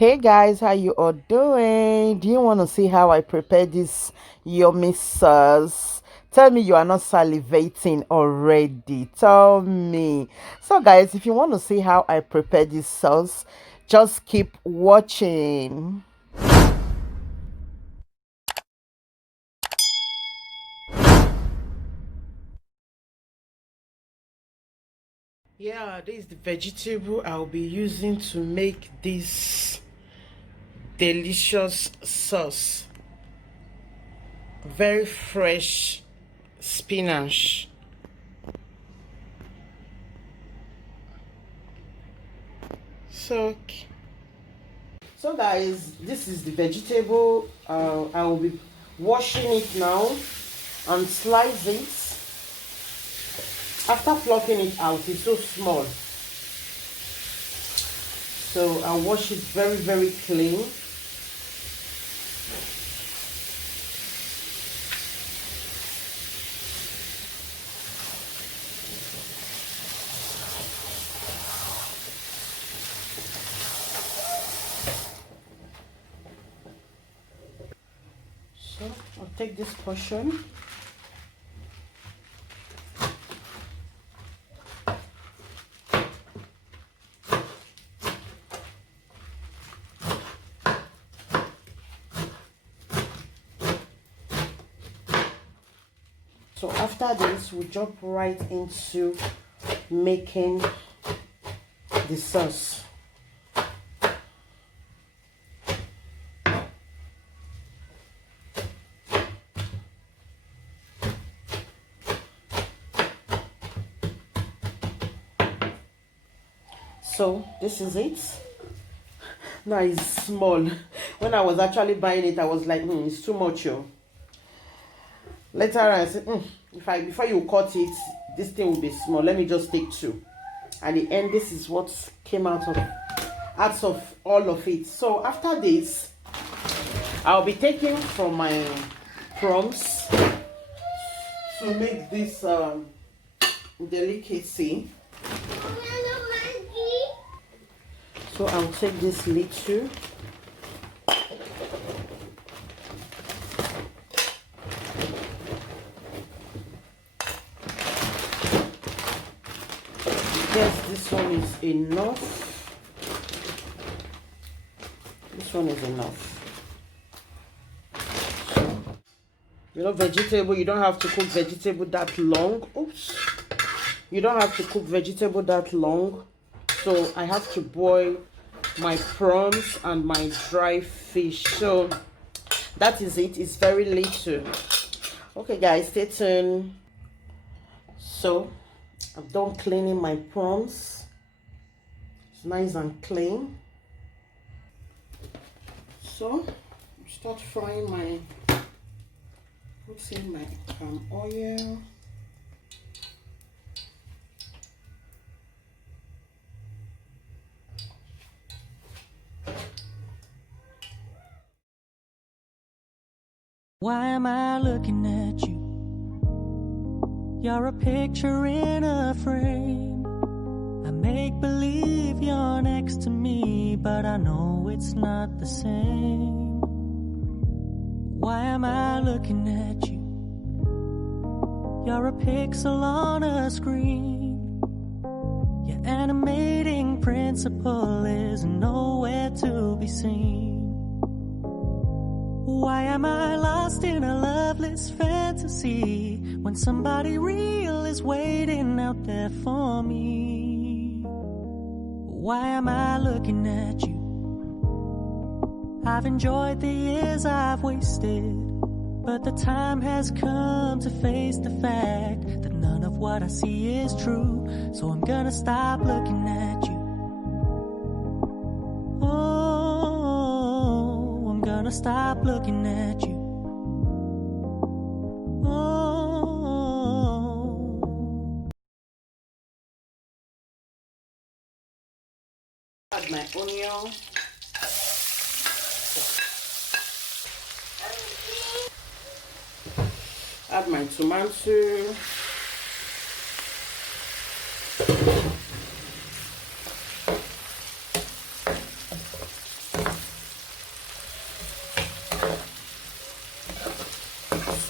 Hey guys, how you all doing? Do you want to see how I prepare this yummy sauce? Tell me you are not salivating already. Tell me. So guys, if you want to see how I prepare this sauce, just keep watching. Yeah, this is the vegetable I'll be using to make this delicious sauce. Very fresh spinach. So guys, this is the vegetable. I will be washing it now and slice it. After plucking it out, it's so small, so I'll wash it very clean. So I'll take this portion. So after this, we jump right into making the sauce. So this is it. Now it's small. When I was actually buying it, I was like, it's too much. Later I said, if I before you cut it, this thing will be small. Let me just take two. At the end, this is what came out of all of it. So after this, I'll be taking from my crumbs to make this delicacy. So I'll take this little. Yes, this one is enough. This one is enough. So, vegetable, you don't have to cook vegetable that long. Oops. You don't have to cook vegetable that long. So I have to boil my prawns and my dry fish. So that is it. It's very little. Okay guys, stay tuned. So I've done cleaning my prawns. It's nice and clean. So start frying putting my palm oil. Why am I looking at you? You're a picture in a frame. I make believe you're next to me, but I know it's not the same. Why am I looking at you? You're a pixel on a screen. Your animating principle is nowhere to be seen. Why am I lost in a loveless fantasy when somebody real is waiting out there for me? Why am I looking at you? I've enjoyed the years I've wasted, but the time has come to face the fact that none of what I see is true. So I'm gonna stop looking at you. I'm gonna stop looking at you. Add my onion. Add my tomato.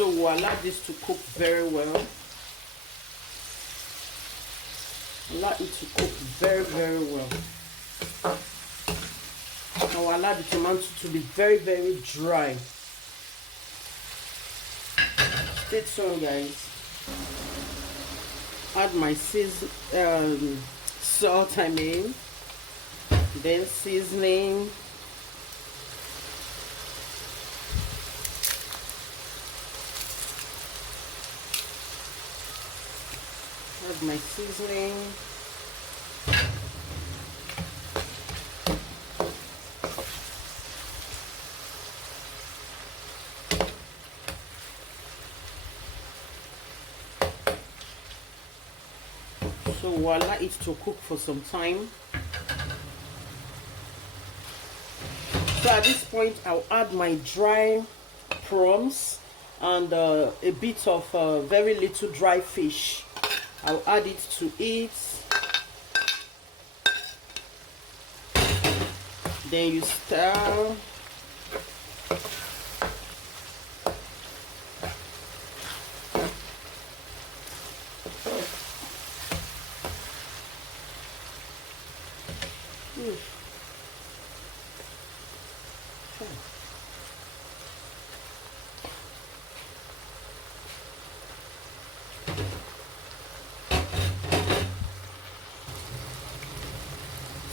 So we'll allow this to cook very well. Allow it to cook very, very well. I will allow the tomato to be very, very dry. Stay tuned, guys. Add my salt, then seasoning. Add my seasoning. So we'll allow it to cook for some time. So at this point, I'll add my dry prawns and a bit of very little dry fish. I'll add it to it. Then you stir.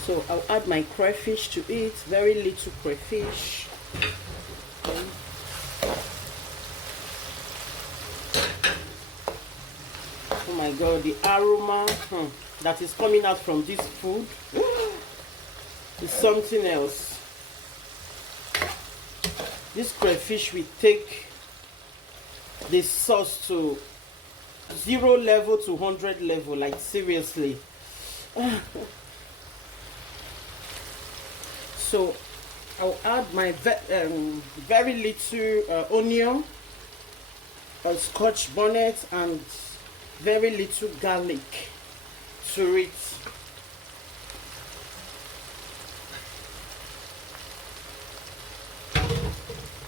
So I'll add my crayfish to it, very little crayfish. Oh my god, the aroma that is coming out from this food is something else. This crayfish will take the sauce to 0 level to 100 level, like seriously. So I'll add my very little onion, a scotch bonnet, and very little garlic to it.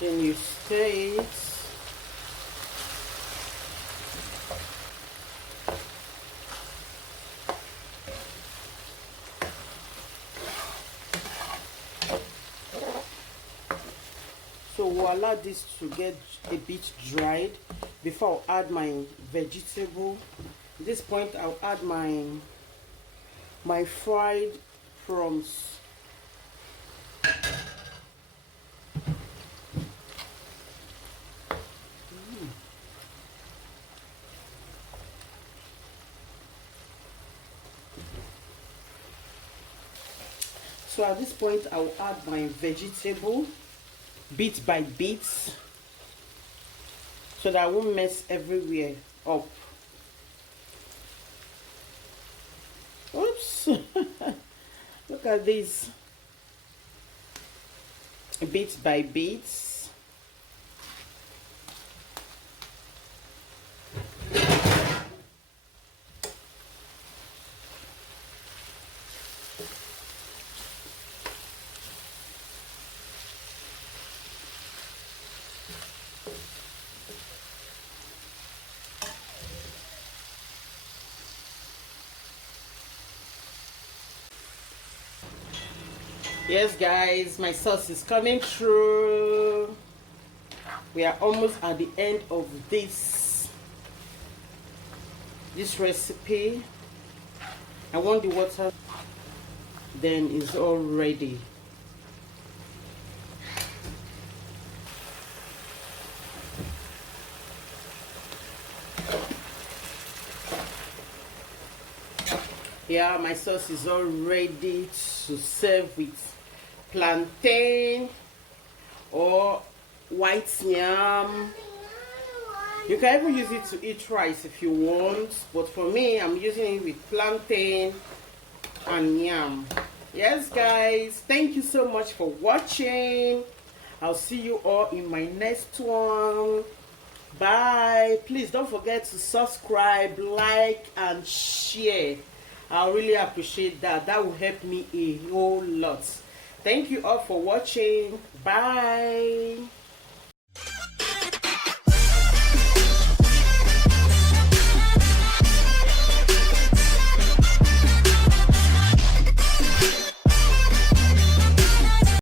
Then you stir it. So we'll allow this to get a bit dried before I'll add my vegetable. At this point, I'll add my fried prawns. So at this point, I'll add my vegetable bit by bit so that I won't mess everywhere up. Oops. Look at this. Bit by bit. Yes guys, my sauce is coming through. We are almost at the end of this recipe. I want the water, then it's all ready. Yeah, my sauce is all ready to serve with plantain or white yam. You can even use it to eat rice if you want, but for me, I'm using it with plantain and yam. Yes guys, thank you so much for watching. I'll see you all in my next one. Bye. Please don't forget to subscribe, like and share. I really appreciate that. That will help me a whole lot. Thank you all for watching. Bye.